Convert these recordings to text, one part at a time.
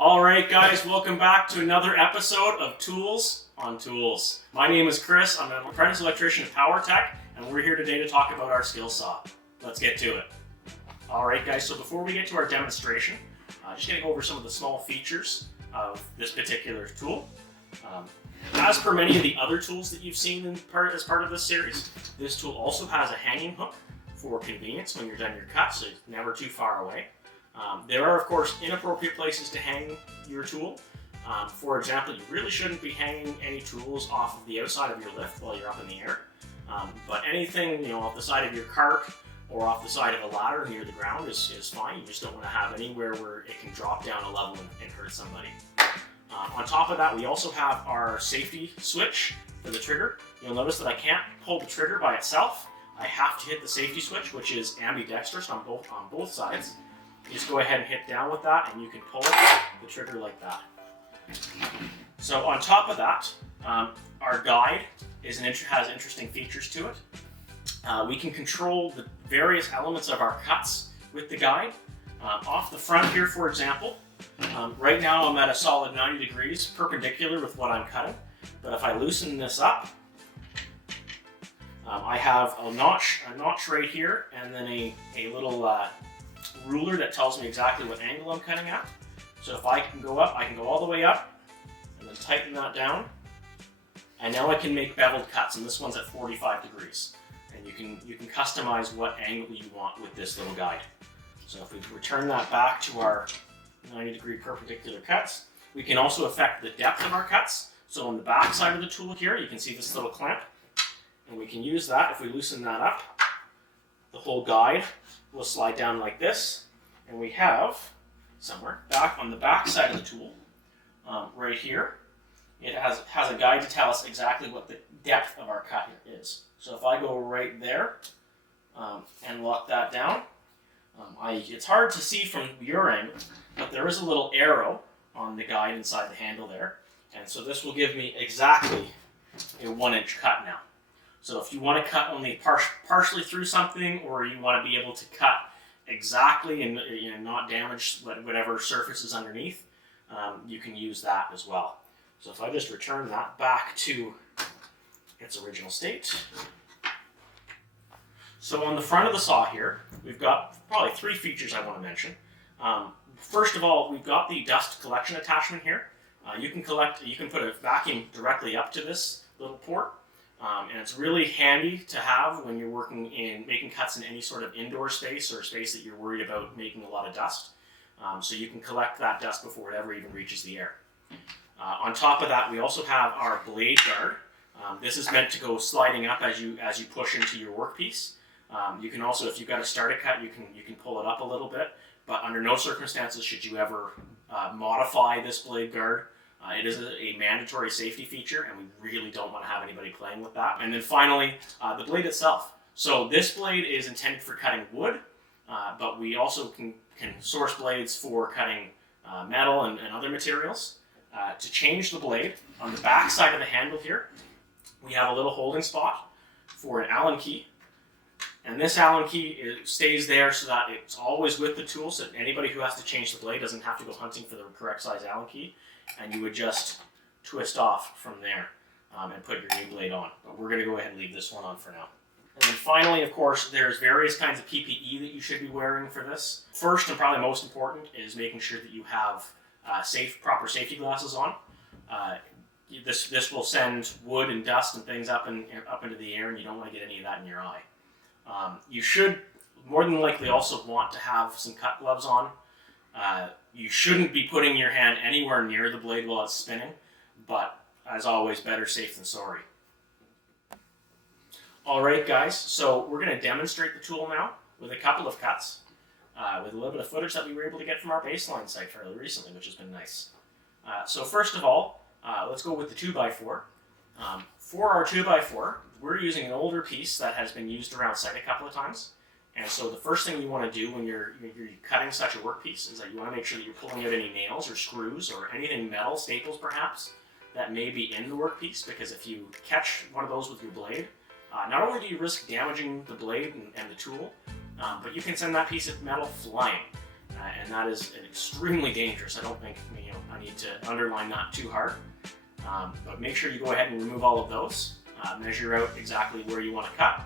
Alright guys, welcome back to another episode of Tools on Tools. My name is Chris, I'm an apprentice electrician at Power-Tek, and we're here today to talk about our skill saw. Let's get to it. Alright guys, so before we get to our demonstration, just going to go over some of the small features of this particular tool. As per many of the other tools that you've seen as part of this series, this tool also has a hanging hook for convenience when you're done your cut, so it's never too far away. There are, of course, inappropriate places to hang your tool. For example, you really shouldn't be hanging any tools off of the outside of your lift while you're up in the air. But anything, off the side of your cart or off the side of a ladder near the ground is fine. You just don't want to have anywhere where it can drop down a level and hurt somebody. On top of that, we also have our safety switch for the trigger. You'll notice that I can't pull the trigger by itself. I have to hit the safety switch, which is ambidextrous on both sides. You just go ahead and hit down with that, and you can pull the trigger like that. So on top of that, our guide has interesting features to it. We can control the various elements of our cuts with the guide. Off the front here, for example, right now I'm at a solid 90 degrees perpendicular with what I'm cutting. But if I loosen this up, I have a notch right here, and then a little ruler that tells me exactly what angle I'm cutting at. So if I can go up, I can go all the way up and then tighten that down. And now I can make beveled cuts, and this one's at 45 degrees. And you can customize what angle you want with this little guide. So if we return that back to our 90-degree perpendicular cuts, we can also affect the depth of our cuts. So on the back side of the tool here, you can see this little clamp. And we can use that. If we loosen that up, the whole guide will slide down like this. And we have, somewhere back on the back side of the tool, right here, it has a guide to tell us exactly what the depth of our cut here is. So if I go right there and lock that down, it's hard to see from your angle, but there is a little arrow on the guide inside the handle there. And so this will give me exactly a 1-inch cut now. So if you want to cut only partially through something, or you want to be able to cut exactly and not damage whatever surface is underneath, you can use that as well. So if I just return that back to its original state. So on the front of the saw here, we've got probably 3 features I want to mention. First of all, we've got the dust collection attachment here. You can put a vacuum directly up to this little port. And it's really handy to have when you're making cuts in any sort of indoor space or a space that you're worried about making a lot of dust. So you can collect that dust before it ever even reaches the air. On top of that, we also have our blade guard. This is meant to go sliding up as you push into your workpiece. You can also, if you've got to start a cut, you can pull it up a little bit. But under no circumstances should you ever modify this blade guard. It is a mandatory safety feature, and we really don't want to have anybody playing with that. And then finally, the blade itself. So this blade is intended for cutting wood, but we also can source blades for cutting metal and other materials. To change the blade, on the back side of the handle here, we have a little holding spot for an Allen key. And this Allen key stays there so that it's always with the tool, so that anybody who has to change the blade doesn't have to go hunting for the correct size Allen key. And you would just twist off from there and put your new blade on. But we're going to go ahead and leave this one on for now. And then finally, of course, there's various kinds of PPE that you should be wearing for this. First, and probably most important, is making sure that you have proper safety glasses on. This will send wood and dust and things up into the air, and you don't want to get any of that in your eye. You should more than likely also want to have some cut gloves on. You shouldn't be putting your hand anywhere near the blade while it's spinning, but as always, better safe than sorry. Alright guys, so we're going to demonstrate the tool now with a couple of cuts, with a little bit of footage that we were able to get from our baseline site fairly recently, which has been nice. So first of all, let's go with the 2x4. For our 2x4, we're using an older piece that has been used around site a couple of times. And so the first thing you want to do when you're cutting such a workpiece is that you want to make sure that you're pulling out any nails or screws or anything metal, staples perhaps, that may be in the workpiece, because if you catch one of those with your blade, not only do you risk damaging the blade and the tool, but you can send that piece of metal flying. and that is extremely dangerous. I don't think I need to underline that too hard, but make sure you go ahead and remove all of those, measure out exactly where you want to cut,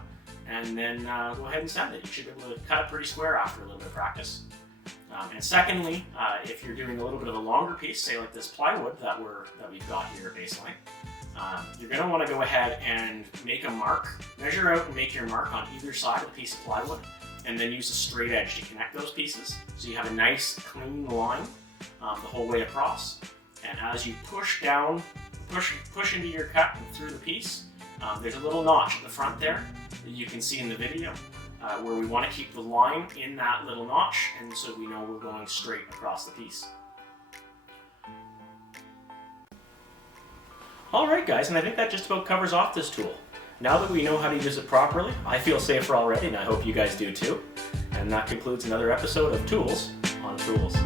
and then go ahead and sand it. You should be able to cut it pretty square after a little bit of practice. And secondly, if you're doing a little bit of a longer piece, say like this plywood that we've got here at baseline, you're going to want to go ahead and make a mark, measure out and make your mark on either side of the piece of plywood, and then use a straight edge to connect those pieces, so you have a nice clean line the whole way across. And as you push down, push into your cut and through the piece, there's a little notch at the front there that you can see in the video, where we want to keep the line in that little notch, and so we know we're going straight across the piece. Alright guys, and I think that just about covers off this tool. Now that we know how to use it properly, I feel safer already, and I hope you guys do too. And that concludes another episode of Tools on Tools.